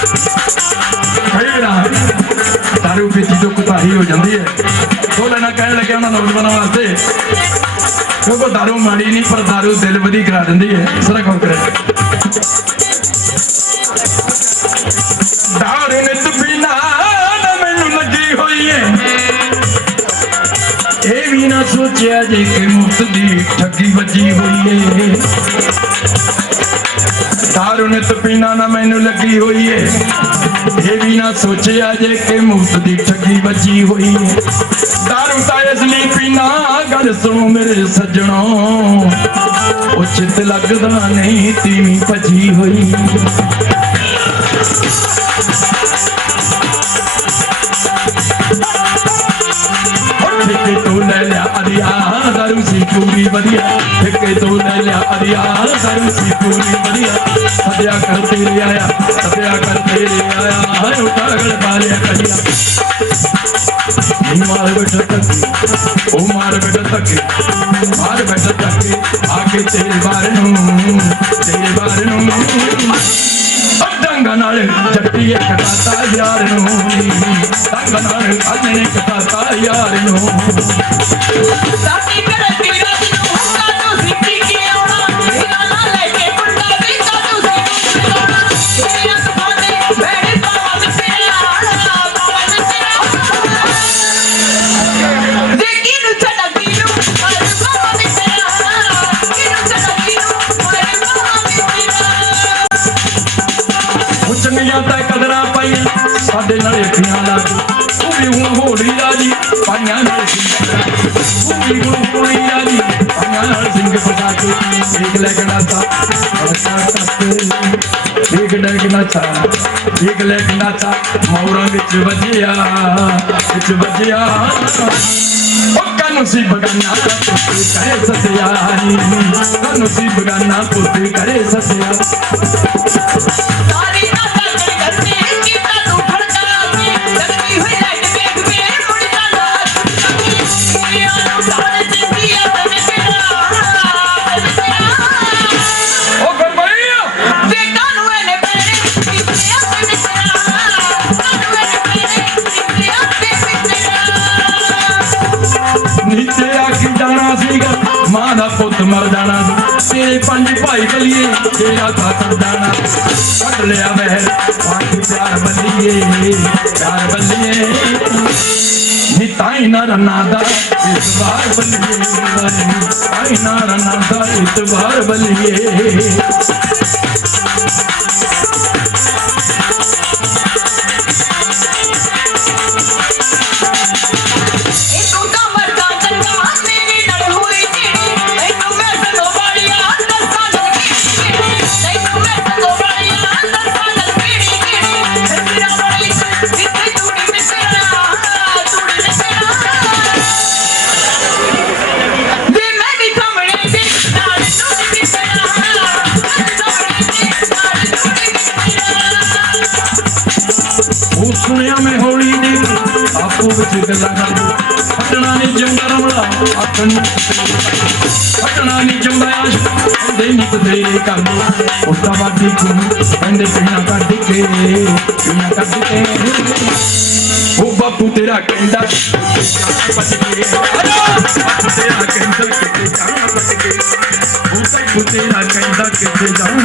ਕਈ ਵਾਰ ਦਾਰੂ ਪੀਤੀ ਤੋਂ ਕੁਤਾਹੀ ਹੋ ਜਾਂਦੀ ਹੈ। ਉਹ ਲੈਣਾ ਕਹਿਣ ਲੱਗਿਆ ਉਹਨਾਂ ਨੌਜਵਾਨਾਂ ਵਾਸਤੇ। ਕਿਉਂਕਿ ਦਾਰੂ ਮਾੜੀ ਨਹੀਂ, ਪਰ ਦਾਰੂ ਦਿਲ ਵਧੀ ਕਰਾ ਦਿੰਦੀ ਹੈ। ਸਾਰਾ ਕੰਮ ਕਰੇ ਦਾਰੂ ਨਿਤ ਪੀਣਾ ਨਾ ਮੈਨੂੰ ਲੱਗੀ ਹੋਈ ਏ ਇਹ ਵੀ ਨਾ ਸੋਚਿਆ ਜੇ ਕਿ ਮੁਫਤ ਦੀ ਠੱਗੀ ਵੱਜੀ ਹੋਈ ਏ ਦਾਰੂ ਪੀਣਾ ਨਾ ਮੈਨੂੰ ਲੱਗੀ ਹੋਈ ਏ ਇਹ ਵੀ ਨਾ ਸੋਚਿਆ ਜੇ ਕਿ ਮੁਫਤ ਦੀ ਠੱਗੀ ਬਚੀ ਹੋਈ ਏ। ਦਾਰੂ ਤਾਂ ਇਸ ਲਈ ਪੀਣਾ ਗੱਲ ਸੁਣੋ ਮੇਰੇ ਸੱਜਣੋ। ਉਹ ਚਿੱਤ ਲੱਗਦਾ ਨਹੀਂ, ਤੀਵੀਂ ਭਜੀ ਹੋਈ। ਤੂੰ ਲੈ ਲਿਆ ਅਰਿਆ ਦਾਰੂ ਸੀ ਪੂਰੀ ਵਧੀਆ। ਠੇਕੇ ਤੋਂ ਲੈ ਲਿਆ ਅਰਿਆ ਦਾਰੂ ਸੀ ਪੂਰੀ ਵਧੀਆ। ਸਦਿਆ ਕਰ ਤੇਰੇ ਆਇਆ, ਸਦਿਆ ਕਰ ਤੇਰੇ ਆਇਆ। ਹਾਏ ਉਤਾਗੜ ਬਾਲਿਆ ਕਰਿਆ। ਨੀ ਮਾਰ ਬੈਠਾ ਤੱਕੇ ਉਹ ਮਾਰ ਬੈਠਾ ਤੱਕੇ ਮਾਰ ਬੈਠਾ ਤੱਕੇ ਆਕੇ ਤੇਰੇ ਬਾਰ ਨੂੰ। ਤੇਰੇ ਡੰਗਾ ਨਾਲ ਜੱਟੀਏ ਕਟਾਤਾ ਯਾਰ ਨੂੰ। ਡੰਗਾ ਨਾਲ ਅਜਨੇ ਕਟਾਤਾ ਯਾਰ ਨੂੰ। ਸਾਡੀ ਸਾਡੇ ਨਾਲ ਅੱਖੀਆਂ ਲੱਗ ਤੂੰ ਵੀ ਹੁਣ ਹੋਲੀ ਰਾਜੀ ਪਾਈਆਂ ਨਾਲ ਸਿੰਘ ਤੂੰ ਵੀ ਹੁਣ ਹੋਲੀ ਰਾਜੀ ਪਾਈਆਂ ਨਾਲ ਸਿੰਘ ਫਸਾ ਕੇ। ਦੇਖ ਲੈ ਗਣਾਤਾ ਅਰਸਾ ਤੱਕ। ਦੇਖ ਲੈ ਗਣਾਤਾ ਦੇਖ ਲੈ ਗਣਾਤਾ ਮੌਰਾਂ ਵਿੱਚ ਵੱਜਿਆ ਵਿੱਚ ਵੱਜਿਆ। ਉਹ ਕਾਨੂੰ ਸੀ ਬਗਾਨਾ ਪੁੱਤ ਕਰੇ ਸਸਿਆਈ ਕਾਨੂੰ ਸੀ ਬਗਾਨਾ ਦਾ ਪੁੱਤ ਮਰ ਜਾਣਾ। ਸੀ ਤੇਰੇ ਪੰਜ ਭਾਈ ਬਲੀਏ, ਤੇਰਾ ਖਾਤਰ ਜਾਣਾ। ਕੱਢ ਲਿਆ ਵਹਿਰ ਪੰਜ ਪਿਆਰ ਬੱਲੀਏ ਪਿਆਰ ਬੱਲੀਏ ਨੀ ਤਾਈ ਦਾ ਇਸ ਵਾਰ ਬੱਲੀਏ ਤਾਈ ਦਾ ਇਸ ਵਾਰ ਬੱਲੀਏ। ਸੁਣਿਆ ਮੈਂ ਹੌਲੀ ਨੇ ਆਪੋ ਵਿੱਚ ਗੱਲਾਂ ਕਰਦੇ ਫਟਣਾ ਨਹੀਂ ਜਿਉਂਦਾ ਰਮਲਾ ਆਖਣ ਫਟਣਾ ਨਹੀਂ ਜਿਉਂਦਾ ਆਸ਼ਕ ਕਹਿੰਦੇ ਨਹੀਂ ਬਥੇਰੇ ਕਰਦੇ ਉਸਦਾ ਵਾਦੀ ਖੂਨ, ਕਹਿੰਦੇ ਪੀਣਾ ਕੱਢ ਕੇ। ਪੀਣਾ ਕੱਢ ਕੇ। ਉਹ ਬਾਪੂ ਤੇਰਾ ਕਹਿੰਦਾ ਪੱਟ ਕੇ। ਬਾਪੂ ਤੇਰਾ ਕਹਿੰਦਾ ਕਿਤੇ ਜਾਣਾ ਪੱਟ ਕੇ। ਉਹ ਬਾਪੂ ਤੇਰਾ ਕਹਿੰਦਾ ਕਿਤੇ ਜਾਣਾ